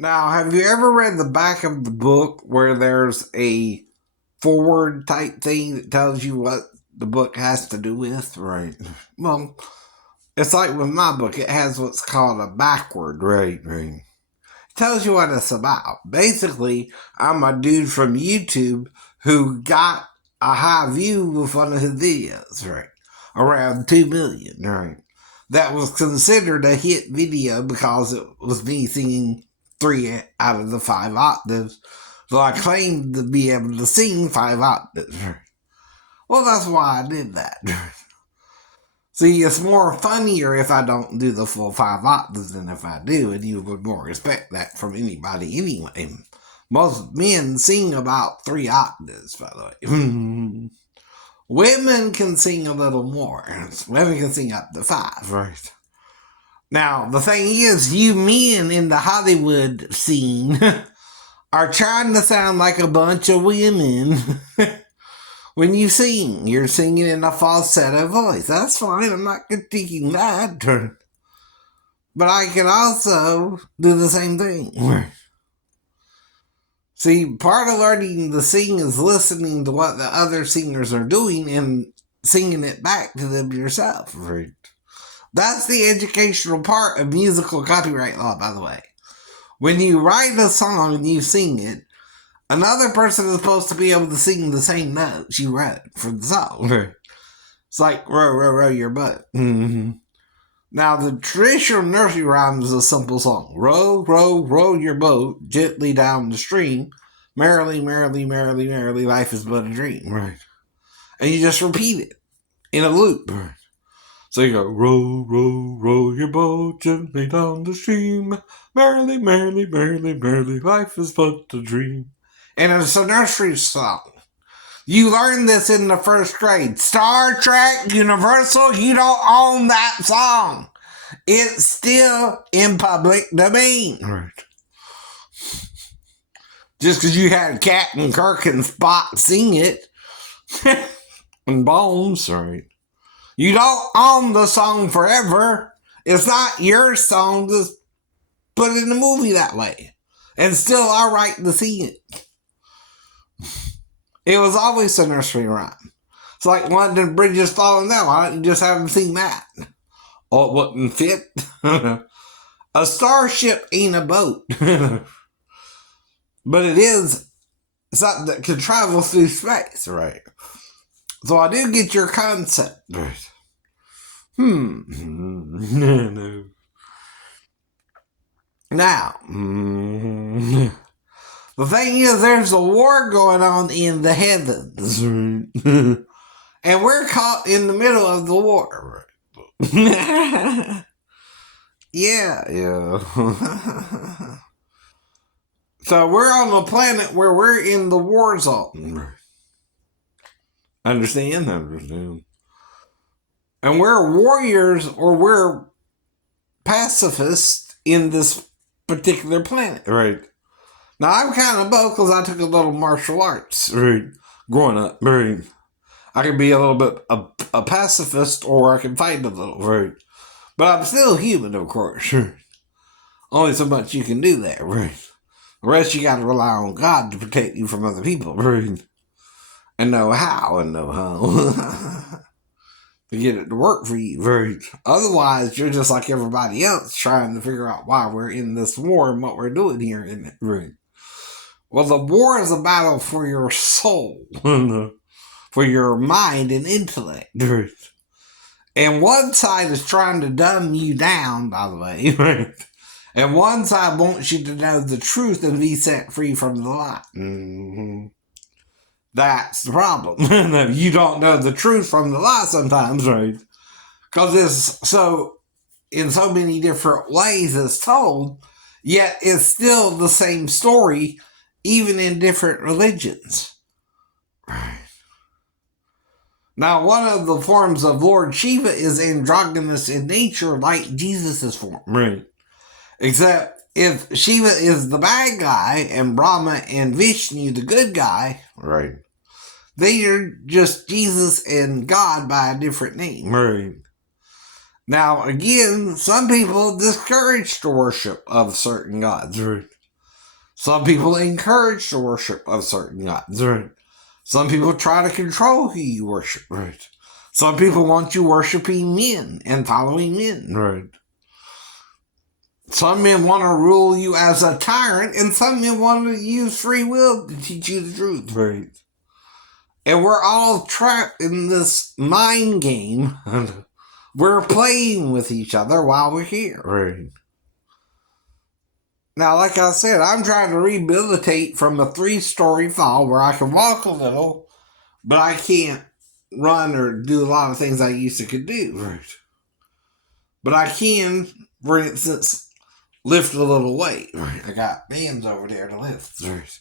Now, have you ever read the back of the book where there's a forward type thing that tells you what the book has to do with? Right. Well, it's like with my book, it has what's called a backward, right. Tells you what it's about. Basically, I'm a dude from YouTube who got a high view with one of his videos, right? Around 2 million, right? That was considered a hit video because it was me singing 3 out of the 5 octaves. So I claimed to be able to sing 5 octaves. Right? Well, that's why I did that. See, it's more funnier if I don't do the full 5 octaves than if I do, and you would more respect that from anybody anyway. Most men sing about 3 octaves, by the way. Women can sing a little more. Women can sing up to 5, right? Now, the thing is, you men in the Hollywood scene are trying to sound like a bunch of women. When you sing, you're singing in a falsetto voice. That's fine. I'm not critiquing that. But I can also do the same thing. See, part of learning to sing is listening to what the other singers are doing and singing it back to them yourself. Right? That's the educational part of musical copyright law, by the way. When you write a song and you sing it, another person is supposed to be able to sing the same notes you wrote for the song. It's like row, row, row your boat. Now, the traditional nursery rhyme is a simple song. Row, row, row your boat gently down the stream. Merrily, merrily, merrily, merrily, life is but a dream. Right. And you just repeat it in a loop. Right. So you go, row, row, row your boat gently down the stream. Merrily, merrily, merrily, merrily, life is but a dream. And it's a nursery song. You learned this in the first grade. Star Trek, Universal, you don't own that song. It's still in public domain. Right. Just because you had Captain Kirk and Spock sing it. And Bones, right. You don't own the song forever. It's not your song. Just put it in the movie that way. And still all right to sing it. It was always a nursery rhyme. It's like London Bridge is falling down. Why don't you just have them sing that? Oh, it wouldn't fit. A starship ain't a boat. But it is something that can travel through space, right? So I do get your concept. Right. No. Now, the thing is, there's a war going on in the heavens. And we're caught in the middle of the war. Yeah. So we're on a planet where we're in the war zone. Understand? And we're warriors or we're pacifists in this particular planet. Right. Now, I'm kind of both because I took a little martial arts. Right. Growing up. Right. I can be a little bit a pacifist or I can fight a little. Right. But I'm still human, of course. Only so much you can do that. Right. The rest you got to rely on God to protect you from other people. Right. And know how. To get it to work for you. Right. Otherwise, you're just like everybody else trying to figure out why we're in this war and what we're doing here in it. Right. Well, the war is a battle for your soul, for your mind and intellect. Right. And one side is trying to dumb you down, by the way. Right. And one side wants you to know the truth and be set free from the lie. Mm-hmm. That's the problem. You don't know the truth from the lie sometimes, right? Because it's so, in so many different ways it's told, yet it's still the same story, even in different religions. Right. Now, one of the forms of Lord Shiva is androgynous in nature, like Jesus' form. Right. Except if Shiva is the bad guy and Brahma and Vishnu the good guy, right, they are just Jesus and God by a different name. Right. Now, again, some people discourage the worship of certain gods. Right. Some people encourage the worship of certain gods, right? Some people try to control who you worship, right? Some people want you worshiping men and following men, right? Some men want to rule you as a tyrant, and some men want to use free will to teach you the truth, right? And we're all trapped in this mind game. We're playing with each other while we're here, right? Now, like I said, I'm trying to rehabilitate from a 3-story fall where I can walk a little, but I can't run or do a lot of things I used to could do, right? But I can, for instance, lift a little weight, right? I got bands over there to lift, right?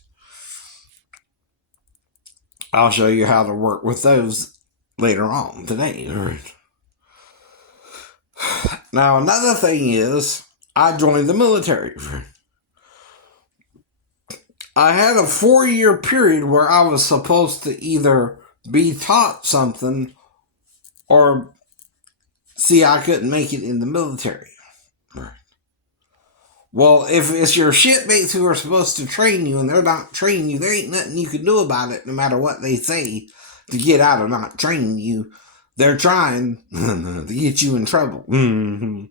I'll show you how to work with those later on today, right? Now, another thing is, I joined the military, right? I had a 4-year period where I was supposed to either be taught something or see I couldn't make it in the military. Right. Well, if it's your shipmates who are supposed to train you and they're not training you, there ain't nothing you can do about it no matter what they say to get out of not training you. They're trying to get you in trouble. Mm-hmm.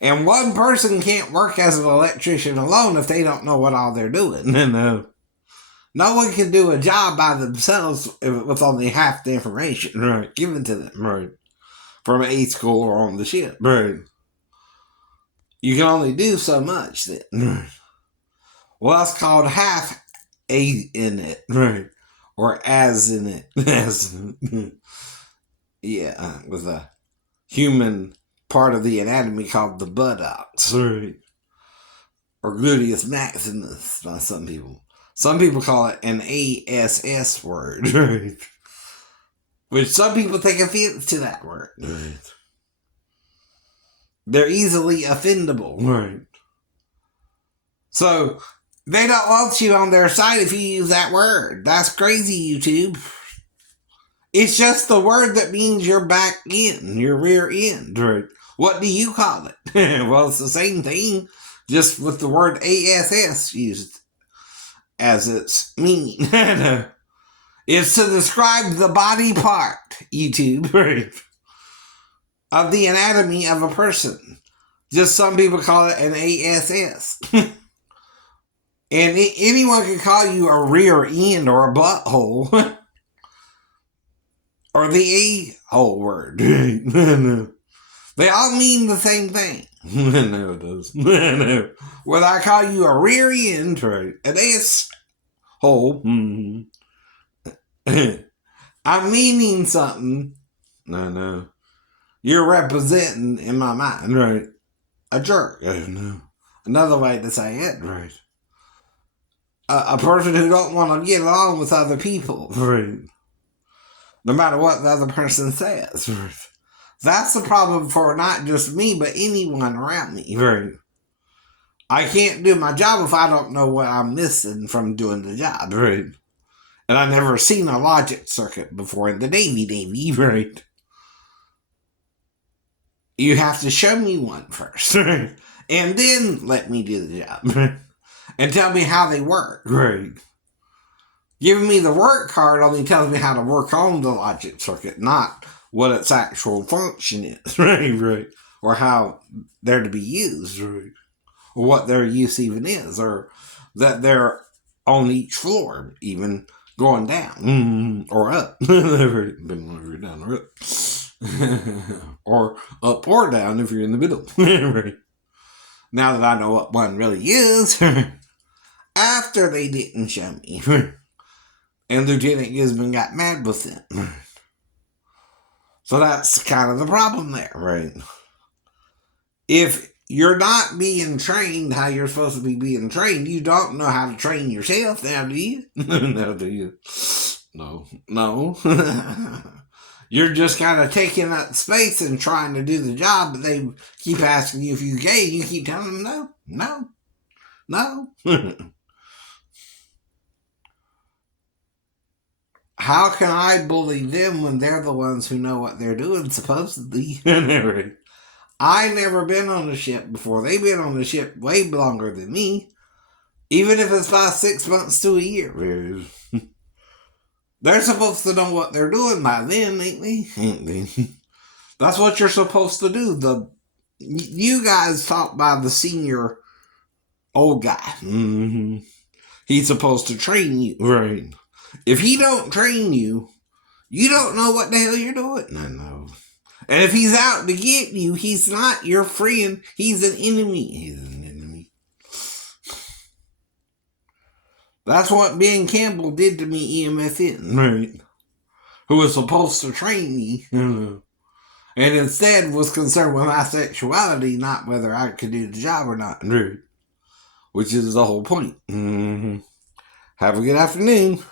And one person can't work as an electrician alone if they don't know what all they're doing. No. No one can do a job by themselves with only half the information, right, given to them, right, from A school or on the ship, right. You can only do so much then. Well, that's called half A in it, right, or as in it, as, yeah, with a human part of the anatomy called the buttocks, right? Or gluteus maximus by some people. Some people call it an ASS word, right? Which some people take offense to that word, right? They're easily offendable, right? So they don't want you on their side if you use that word. That's crazy, YouTube. It's just the word that means your back end, your rear end, right? What do you call it? Well, it's the same thing, just with the word ASS used as its meaning. It's to describe the body part, YouTube, right, of the anatomy of a person. Just some people call it an ASS. And anyone can call you a rear end or a butthole. Or the a-hole word. They all mean the same thing. No, it does. No. Whether I call you a rear end, right, an ass-hole, I'm meaning something. No. You're representing, in my mind, right, a jerk. No. Another way to say it, right. A person who don't want to get along with other people, right. No matter what the other person says. That's the problem for not just me, but anyone around me. Right. I can't do my job if I don't know what I'm missing from doing the job. Right. And I've never seen a logic circuit before in the Navy. Right. You have to show me one first. Right. And then let me do the job. Right. And tell me how they work. Right. Giving me the work card only tells me how to work on the logic circuit, not what its actual function is, right? Or how they're to be used, right? Or what their use even is, or that they're on each floor, even going down, or up, down or up, or up or down if you're in the middle, right? Now that I know what one really is, after they didn't show me. And Lieutenant Gisman got mad with them. So that's kind of the problem there, right? If you're not being trained how you're supposed to be being trained, you don't know how to train yourself now, do you? No, do you? No. You're just kind of taking up space and trying to do the job, but they keep asking you if you're gay, and you keep telling them no. How can I bully them when they're the ones who know what they're doing, supposedly? I never been on a ship before. They've been on a ship way longer than me. Even if it's by 6 months to a year. They're supposed to know what they're doing by then, ain't they? Ain't they? That's what you're supposed to do. You guys taught by the senior old guy. Mm-hmm. He's supposed to train you. Right. If he don't train you, you don't know what the hell you're doing. I know. And if he's out to get you, he's not your friend. He's an enemy. He's an enemy. That's what Ben Campbell did to me, EMFN. Right. Who was supposed to train me. And instead was concerned with my sexuality, not whether I could do the job or not. Right. Which is the whole point. Mm-hmm. Have a good afternoon.